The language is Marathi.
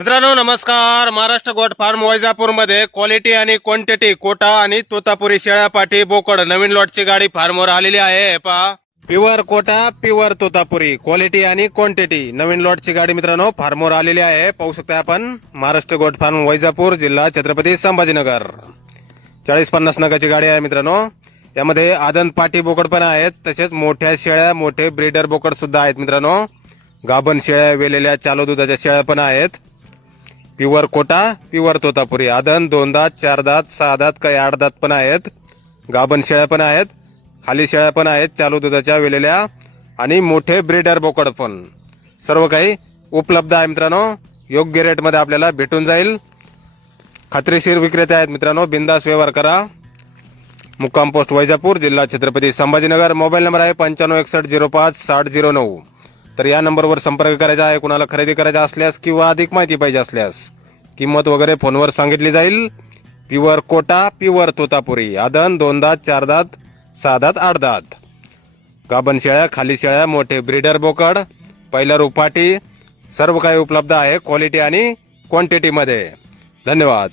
मित्रांनो नमस्कार. महाराष्ट्र गोट फार्म वैजापूरमध्ये क्वालिटी आणि क्वांटिटी कोटा आणि तोतापुरी शेळ्यापाठी बोकड नवीन लॉटची गाडी फार्मवर आलेली आहे. पहा. Pure Kota pure Totapuri quality आणि क्वांटिटी नवीन लॉटची गाडी मित्रांनो फार्मवर आलेली आहे. पाहू शकता आपण महाराष्ट्र गोट फार्म वैजापूर जिल्हा छत्रपती संभाजीनगर. चाळीस पन्नास नगाची गाडी आहे मित्रांनो. यामध्ये आदन पाटी बोकड पण आहेत तसेच मोठ्या शेळ्या मोठे ब्रीडर बोकड सुद्धा आहेत मित्रांनो. गाभण शेळ्या वेलेल्या चालू दुधाच्या शेळ्या पण आहेत. Pure Kota pure Totapuri. आदन दोन दात चार दात सहा दात काही आठ दात पण आहेत. गाभण शेळ्या पण आहेत. खाली शेळ्या पण आहेत चालू दुधाच्या वेलेल्या. आणि मोठे ब्रीडर बोकड पण. सर्व काही उपलब्ध आहे मित्रांनो. योग्य रेटमध्ये आपल्याला भेटून जाईल. खात्रीशीर विक्रेते आहेत मित्रांनो. बिंदास व्यवहार करा. मुक्काम पोस्ट वैजापूर जिल्हा छत्रपती संभाजीनगर. मोबाईल नंबर आहे पंच्याण्णव एकसष्ट झिरो पाच साठ झिरो नऊ. तर या नंबरवर संपर्क करायचा आहे कुणाला खरेदी करायचा असल्यास किंवा अधिक माहिती पाहिजे असल्यास. किंमत वगैरे फोनवर सांगितली जाईल. Pure Kota pure Totapuri. आदन दोन दात चार दात सहा दात आठ दात. गाभण शेळ्या खाली शेळ्या मोठे ब्रीडर बोकड पहिलं रुपाटी सर्व काही उपलब्ध आहे क्वालिटी आणि क्वांटिटीमध्ये धन्यवाद.